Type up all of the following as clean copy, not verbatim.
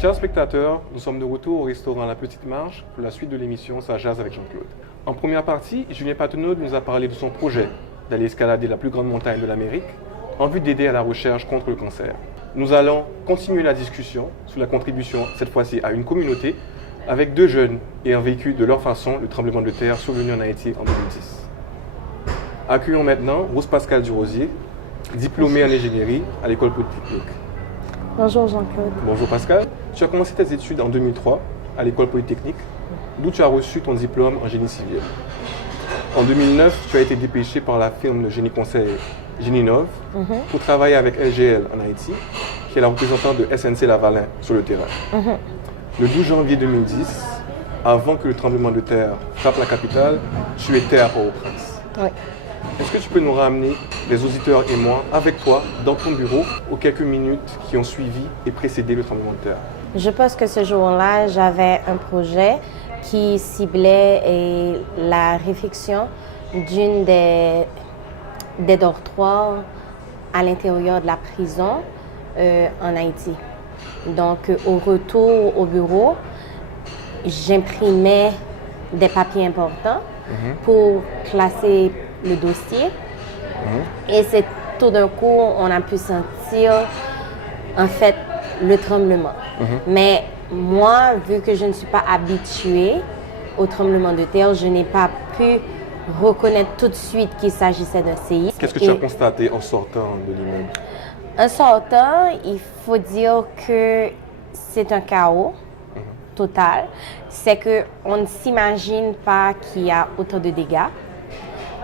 Chers spectateurs, nous sommes de retour au restaurant La Petite Marche pour la suite de l'émission Ça jase avec Jean-Claude. En première partie, Julien Patenaude nous a parlé de son projet d'aller escalader la plus grande montagne de l'Amérique en vue d'aider à la recherche contre le cancer. Nous allons continuer la discussion sous la contribution, cette fois-ci à une communauté, avec deux jeunes ayant vécu de leur façon le tremblement de terre survenu en Haïti en 2010. Accueillons maintenant Rose Pascal Durosier, diplômée en ingénierie à l'École Polytechnique. Bonjour Jean-Claude. Bonjour Pascal. Tu as commencé tes études en 2003 à l'École Polytechnique, d'où tu as reçu ton diplôme en génie civil. En 2009, tu as été dépêché par la firme de génie conseil Géninov pour travailler avec LGL en Haïti, qui est la représentante de SNC Lavalin sur le terrain. Le 12 janvier 2010, avant que le tremblement de terre frappe la capitale, tu étais à Port-au-Prince. Oui. Est-ce que tu peux nous ramener, les auditeurs et moi, avec toi, dans ton bureau, aux quelques minutes qui ont suivi et précédé le tremblement de terre? Je pense que ce jour-là, j'avais un projet qui ciblait la réfection d'une des dortoirs à l'intérieur de la prison en Haïti. Donc, au retour au bureau, j'imprimais des papiers importants pour classer le dossier. Et c'est tout d'un coup, on a pu sentir, en fait, le tremblement. Mais moi, vu que je ne suis pas habituée au tremblement de terre, je n'ai pas pu reconnaître tout de suite qu'il s'agissait d'un séisme. Qu'est-ce que tu as constaté en sortant de l'immeuble? En sortant, il faut dire que c'est un chaos total. C'est qu'on ne s'imagine pas qu'il y a autant de dégâts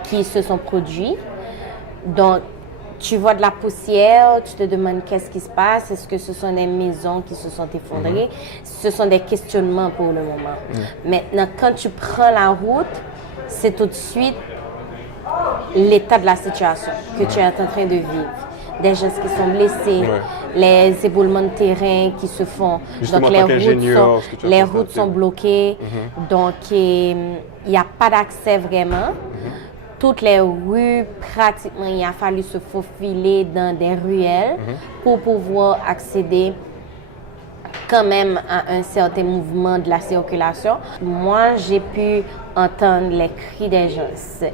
qui se sont produits. Donc, tu vois de la poussière, tu te demandes qu'est-ce qui se passe, est-ce que ce sont des maisons qui se sont effondrées? Ce sont des questionnements pour le moment. Maintenant, quand tu prends la route, c'est tout de suite l'état de la situation que tu es en train de vivre. Des gens qui sont blessés, les éboulements de terrain qui se font. Justement, donc, les routes sont bloquées. Donc, il n'y a pas d'accès vraiment. Toutes les rues, pratiquement, il a fallu se faufiler dans des ruelles pour pouvoir accéder quand même à un certain mouvement de la circulation. Moi, j'ai pu entendre les cris des gens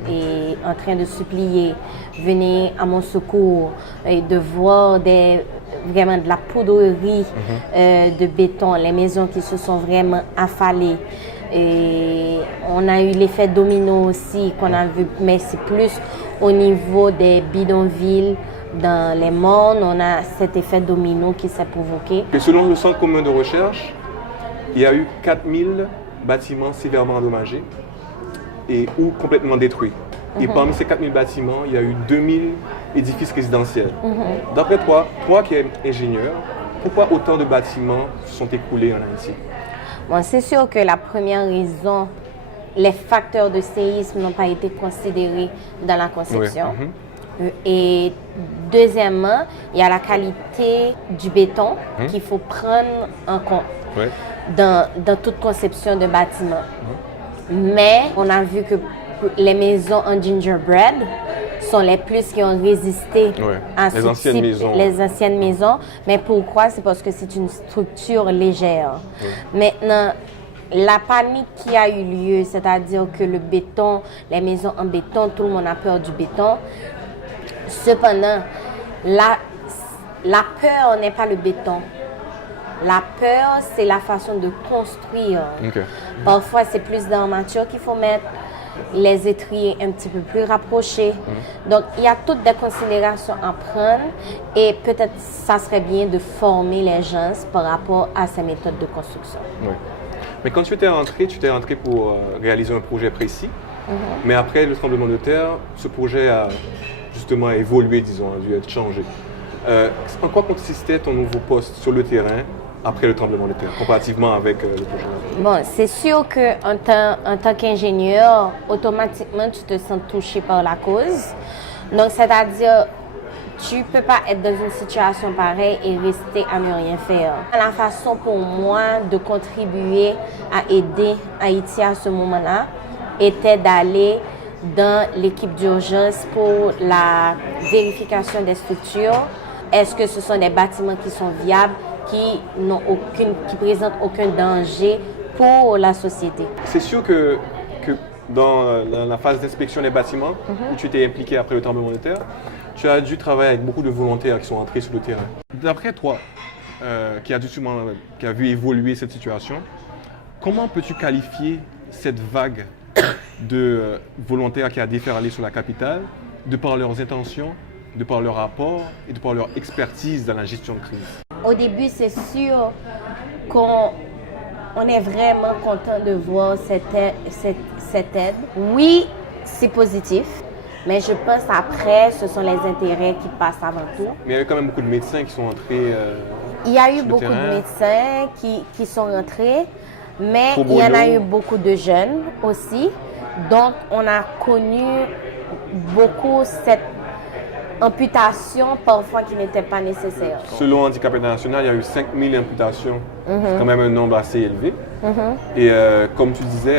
et en train de supplier, venez à mon secours, et de voir vraiment de la poudrerie de béton, les maisons qui se sont vraiment affalées. Et on a eu l'effet domino aussi qu'on a vu, mais c'est plus au niveau des bidonvilles. Dans les mondes, on a cet effet domino qui s'est provoqué. Et selon le Centre commun de recherche, il y a eu 4000 bâtiments sévèrement endommagés ou complètement détruits. Et parmi ces 4000 bâtiments, il y a eu 2000 édifices résidentiels. D'après toi qui es ingénieur, pourquoi autant de bâtiments se sont écroulés en Haïti? Bon, c'est sûr que la première raison, les facteurs de séisme n'ont pas été considérés dans la conception. Et deuxièmement, il y a la qualité du béton qu'il faut prendre en compte dans toute conception de bâtiment. Mais on a vu que les maisons en gingerbread sont les plus qui ont résisté à les anciennes maisons. Mais pourquoi? C'est parce que c'est une structure légère. Maintenant, la panique qui a eu lieu, c'est-à-dire que le béton, les maisons en béton, tout le monde a peur du béton. Cependant, la peur n'est pas le béton. La peur, c'est la façon de construire. Parfois, c'est plus d'armature qu'il faut mettre, les étriers un petit peu plus rapprochés. Donc, il y a toutes des considérations à prendre et peut-être ça serait bien de former les gens par rapport à ces méthodes de construction. Mais quand tu étais rentré pour réaliser un projet précis. Mais après le tremblement de terre, ce projet a justement évolué, disons, a dû être changé. En quoi consistait ton nouveau poste sur le terrain après le tremblement de terre, comparativement avec le projet? Bon, c'est sûr qu'en tant qu'ingénieur, automatiquement, tu te sens touché par la cause. Donc, c'est-à-dire, tu ne peux pas être dans une situation pareille et rester à ne rien faire. La façon pour moi de contribuer à aider Haïti à ce moment-là était d'aller dans l'équipe d'urgence pour la vérification des structures. Est-ce que ce sont des bâtiments qui sont viables? qui présentent aucun danger pour la société. C'est sûr que dans la phase d'inspection des bâtiments, où tu étais impliqué après le tremblement de terre, tu as dû travailler avec beaucoup de volontaires qui sont entrés sur le terrain. D'après toi, qui a vu évoluer cette situation, comment peux-tu qualifier cette vague de volontaires qui a déferlé sur la capitale, de par leurs intentions, de par leur rapport et de par leur expertise dans la gestion de crise? Au début, c'est sûr qu'on est vraiment content de voir cette aide. Oui, c'est positif, mais je pense après, ce sont les intérêts qui passent avant tout. Mais il y a eu quand même beaucoup de médecins qui sont entrés. Il y a eu beaucoup de médecins qui sont rentrés, mais il y en a eu beaucoup de jeunes aussi. Donc, on a connu beaucoup cette amputation parfois qui n'était pas nécessaire. Selon Handicap International, il y a eu 5000 amputations. C'est quand même un nombre assez élevé. Et comme tu disais,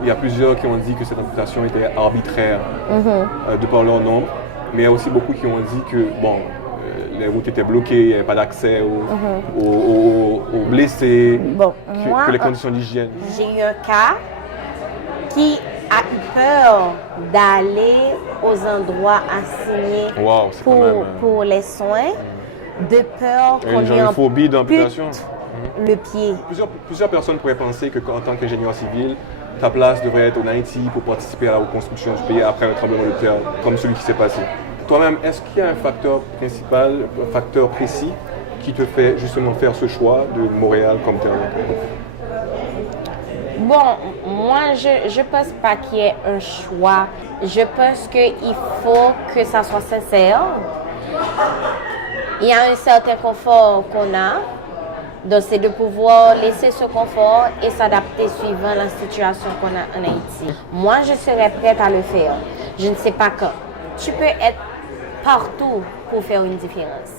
il y a plusieurs qui ont dit que cette amputation était arbitraire de par leur nombre. Mais il y a aussi beaucoup qui ont dit que les routes étaient bloquées, il n'y avait pas d'accès aux blessés, que les conditions d'hygiène. J'ai eu un cas qui a eu peur d'aller aux endroits assignés pour les soins, de peur qu'on ait une phobie d'amputation. Le pied. Plusieurs personnes pourraient penser qu'en tant qu'ingénieur civil, ta place devrait être en Haïti pour participer à la reconstruction du pays après un tremblement de terre comme celui qui s'est passé. Toi-même, est-ce qu'il y a un facteur principal, un facteur précis qui te fait justement faire ce choix de Montréal comme terrain? Bon, moi, je pense pas qu'il y ait un choix. Je pense qu'il faut que ça soit sincère. Il y a un certain confort qu'on a. Donc, c'est de pouvoir laisser ce confort et s'adapter suivant la situation qu'on a en Haïti. Moi, je serais prête à le faire. Je ne sais pas quand. Tu peux être partout pour faire une différence.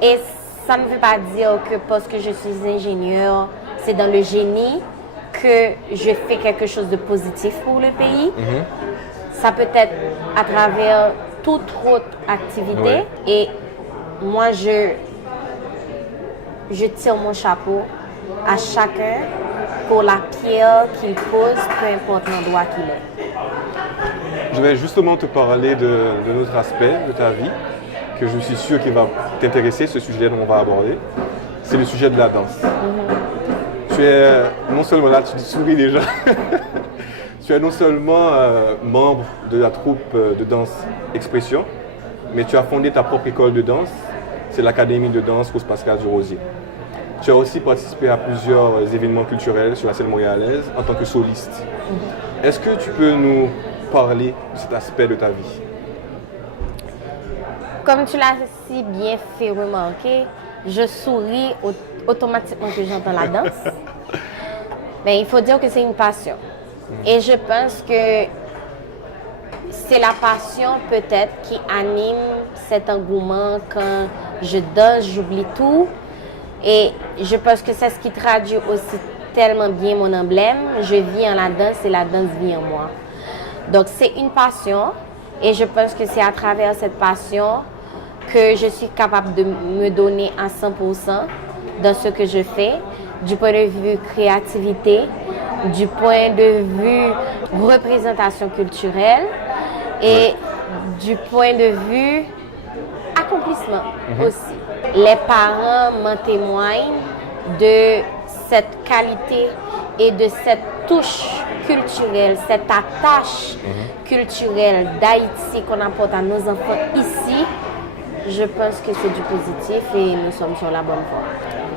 Et ça ne veut pas dire que parce que je suis ingénieur, c'est dans le génie que je fais quelque chose de positif pour le pays. Ça peut être à travers toute autre activité. Et moi, je tire mon chapeau à chacun pour la pierre qu'il pose, peu importe l'endroit qu'il est. Je vais justement te parler d'un autre aspect de ta vie que je suis sûr qu'il va t'intéresser, ce sujet dont on va aborder. C'est le sujet de la danse. Tu es non seulement là, tu souris déjà, tu es non seulement membre de la troupe de danse Expression, mais tu as fondé ta propre école de danse, c'est l'Académie de danse Rose Pascal du Rosier. Tu as aussi participé à plusieurs événements culturels sur la scène montréalaise en tant que soliste. Est-ce que tu peux nous parler de cet aspect de ta vie? Comme tu l'as si bien fait remarquer, je souris automatiquement que j'entends la danse. Mais il faut dire que c'est une passion. Et je pense que c'est la passion peut-être qui anime cet engouement. Quand je danse, j'oublie tout. Et je pense que c'est ce qui traduit aussi tellement bien mon emblème. Je vis en la danse et la danse vit en moi. Donc c'est une passion et je pense que c'est à travers cette passion que je suis capable de me donner à 100% dans ce que je fais, du point de vue créativité, du point de vue représentation culturelle et du point de vue accomplissement aussi. Les parents m'en témoignent de cette qualité et de cette touche culturelle, cette attache culturelle d'Haïti qu'on apporte à nos enfants ici. Je pense que c'est du positif et nous sommes sur la bonne voie.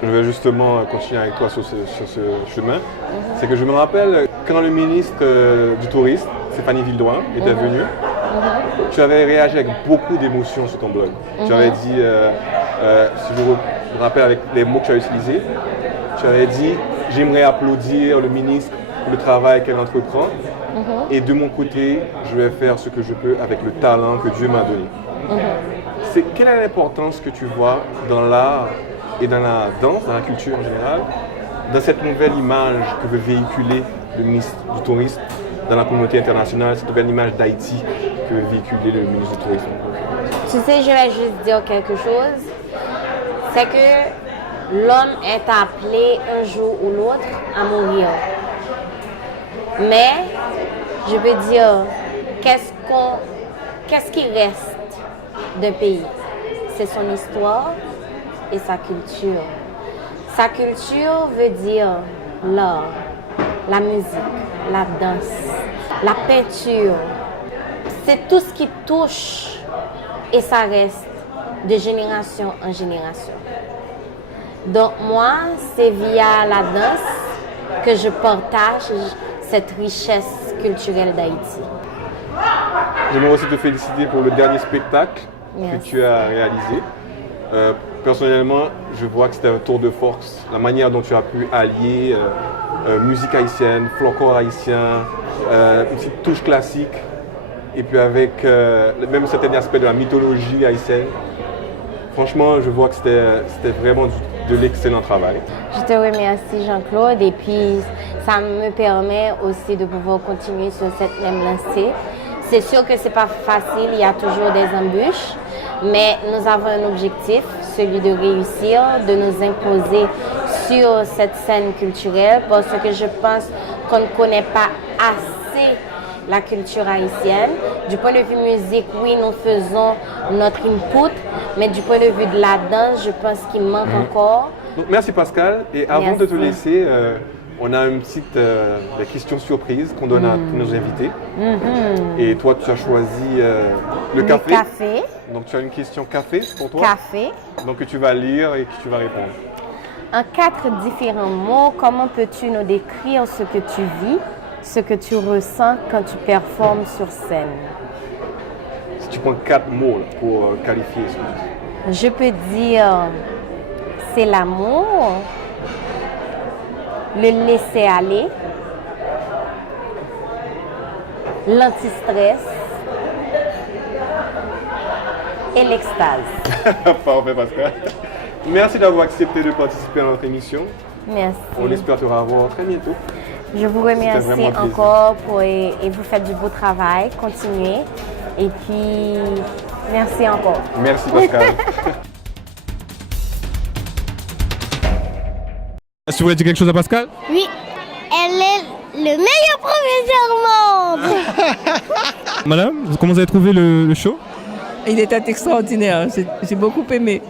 Je vais justement continuer avec toi sur ce chemin. C'est que je me rappelle quand le ministre du Tourisme, Stéphanie Villedoin, était venue, tu avais réagi avec beaucoup d'émotion sur ton blog. Tu avais dit, si je me rappelle avec les mots que tu as utilisés, tu avais dit « J'aimerais applaudir le ministre pour le travail qu'elle entreprend et de mon côté, je vais faire ce que je peux avec le talent que Dieu m'a donné. » Quelle est l'importance que tu vois dans l'art et dans la danse, dans la culture en général, dans cette nouvelle image que veut véhiculer le ministre du Tourisme dans la communauté internationale, cette nouvelle image d'Haïti que veut véhiculer le ministre du Tourisme? Tu sais, je vais juste dire quelque chose. C'est que l'homme est appelé un jour ou l'autre à mourir. Mais, je veux dire, qu'est-ce qui reste d'un pays? C'est son histoire et sa culture. Sa culture veut dire l'art, la musique, la danse, la peinture. C'est tout ce qui touche et ça reste de génération en génération. Donc moi, c'est via la danse que je partage cette richesse culturelle d'Haïti. J'aimerais aussi te féliciter pour le dernier spectacle que tu as réalisé. Personnellement, je vois que c'était un tour de force. La manière dont tu as pu allier musique haïtienne, folklore haïtien, une petite touche classique, et puis avec même certains aspects de la mythologie haïtienne. Franchement, je vois que c'était vraiment de l'excellent travail. Je te remercie Jean-Claude et puis ça me permet aussi de pouvoir continuer sur cette même lancée. C'est sûr que c'est pas facile, il y a toujours des embûches, mais nous avons un objectif, celui de réussir, de nous imposer sur cette scène culturelle parce que je pense qu'on ne connaît pas assez la culture haïtienne. Du point de vue musique, oui, nous faisons notre input, mais du point de vue de la danse, je pense qu'il manque encore. Donc, merci Pascal. Et avant de te laisser, on a une petite question surprise qu'on donne à tous nos invités. Et toi, tu as choisi le café. Café. Donc tu as une question café pour toi. Café. Donc que tu vas lire et que tu vas répondre. En 4 différents mots, comment peux-tu nous décrire ce que tu vis, ce que tu ressens quand tu performes sur scène? Si tu prends 4 mots là, pour qualifier ça. Je peux dire c'est l'amour, le laisser aller, l'antistress et l'extase. Parfait Pascal. Merci d'avoir accepté de participer à notre émission. Merci. On espère te revoir très bientôt. Je vous remercie encore et vous faites du beau travail. Continuez. Et puis, merci encore. Merci Pascal. Est-ce que tu voulais dire quelque chose à Pascal? Oui, elle est le meilleur professeur au monde. Madame, comment vous avez trouvé le show? Il était extraordinaire, j'ai beaucoup aimé.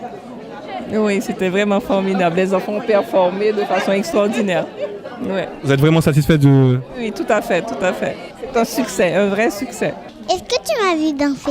Oui, c'était vraiment formidable. Les enfants ont performé de façon extraordinaire. Ouais. Vous êtes vraiment satisfait de... Oui, tout à fait, tout à fait. C'est un succès, un vrai succès. Est-ce que tu m'as vu danser?